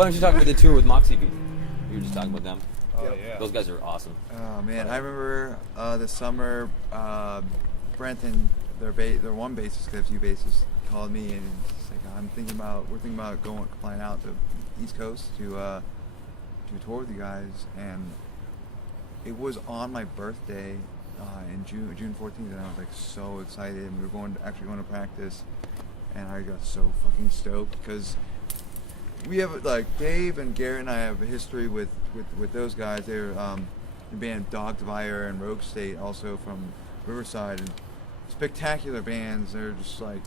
Why don't you talk about the tour with Moxie Beat? You were just talking about them. Oh, yeah. Those guys are awesome. Oh man, I remember this summer, Brenton, their one bassist, because they have two bassists, called me and it's like, we're thinking about flying out to the East Coast to do a tour with you guys, and it was on my birthday in June 14th, and I was like so excited, and we were actually going to practice, and I got so fucking stoked because we have like Dave and Garrett and I have a history with those guys. They're the band Dog Devire and Rogue State, also from Riverside, and spectacular bands. They're just like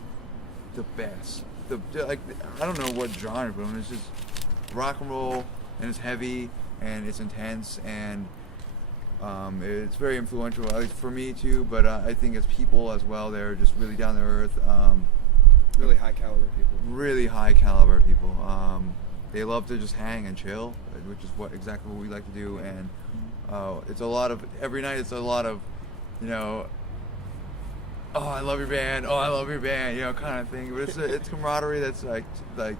the best. Like I don't know what genre, but it's just rock and roll, and it's heavy and it's intense, and it's very influential, at least for me too. But I think as people as well, they're just really down to earth. Really high caliber people. Really high caliber people. They love to just hang and chill, which is exactly what we like to do. And it's a lot of every night. It's a lot of, oh, I love your band. Oh, I love your band. Kind of thing. But it's camaraderie that's like to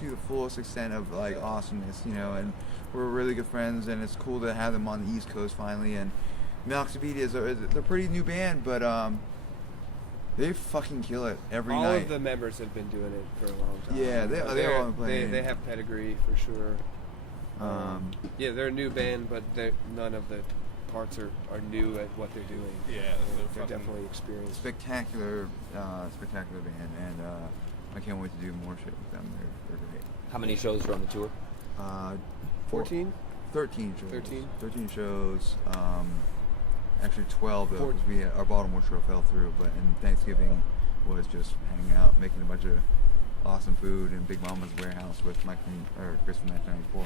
the fullest extent of like awesomeness. And we're really good friends, and it's cool to have them on the East Coast finally. And Moxie Beat they're a pretty new band, but they fucking kill it every night. All of the members have been doing it for a long time. Yeah, they're all playing. They have pedigree for sure. Yeah, they're a new band, but none of the parts are new at what they're doing. Yeah, they're definitely experienced. Spectacular band, and I can't wait to do more shit with them. They're great. How many shows are on the tour? 14? 13 shows. 13 shows. Actually 12 though, because our Baltimore show fell through. But and Thanksgiving was just hanging out, making a bunch of awesome food in Big Mama's warehouse with Chris from 1994.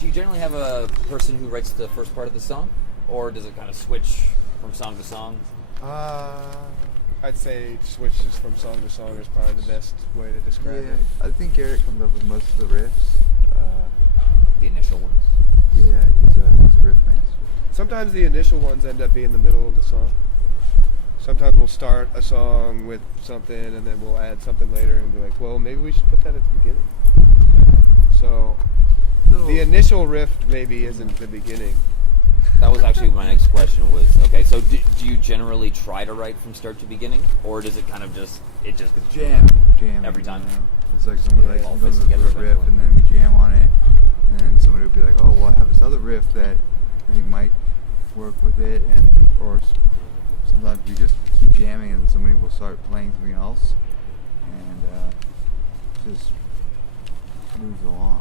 Do you generally have a person who writes the first part of the song, or does it kind of switch from song to song? I'd say switches from song to song is probably the best way to describe it. I think Garrett comes up with most of the riffs. The initial ones. Yeah, he's a riff master. Sometimes the initial ones end up being the middle of the song. Sometimes we'll start a song with something and then we'll add something later and be like, well, maybe we should put that at the beginning. So the initial riff maybe isn't the beginning. That was actually my next question was, okay, so do you generally try to write from start to beginning, or does it kind of just jam every time? It's like somebody comes with a riff and then we jam on it, and then somebody will be like, oh, well, I have this other riff that I think might work with it, or sometimes we just keep jamming and somebody will start playing something else, and just moves along.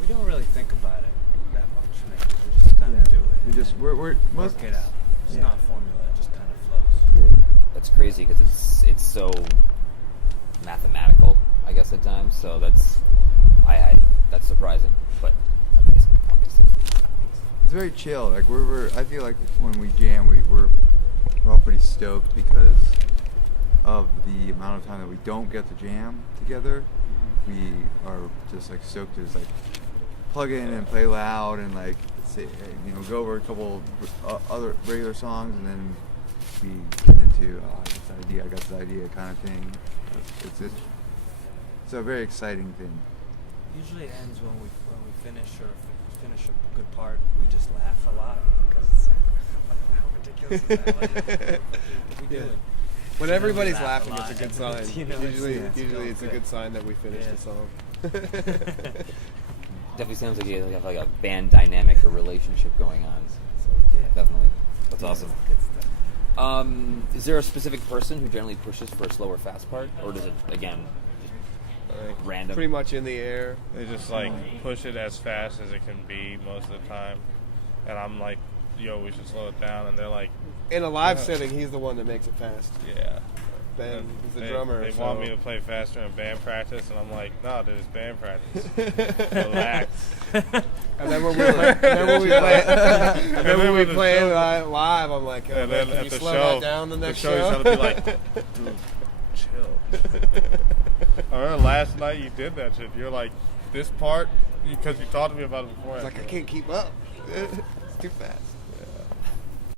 We don't really think about it that much, man. We just kind of do it. We just we're work it out. It's not formula. It just kind of flows. Yeah. That's crazy because it's so mathematical, I guess, at times. So that's surprising, but amazing, obviously. It's very chill. Like I feel like when we jam, we're all pretty stoked because of the amount of time that we don't get to jam together. We are just like stoked to just like plug in and play loud and like go over a couple other regular songs, and then we get into I got this idea kind of thing. It's a very exciting thing. Usually it ends when we finish a good part. We just laugh a lot because it's like, how ridiculous is that? We do it. When everybody's laughing, it's a good sign. Usually it's a good sign that we finished the song. Definitely sounds like you have like a band dynamic or relationship going on. So definitely, that's awesome. Good stuff. Is there a specific person who generally pushes for a slow or fast part, or does it again random? Pretty much in the air. They just push it as fast as it can be most of the time, and I'm like, yo, we should slow it down, and they're like, in a live setting, he's the one that makes it fast. Yeah. Ben is the drummer. They want me to play faster in band practice, and I'm like, no, dude, it's band practice. Relax. And then when we play live, I'm like, and then can at you the slow show, that down the next show? show? He's gonna be like, remember last night you did that shit. You're like, this part, because you talked to me about it before. It's like I can't keep up. It's too fast.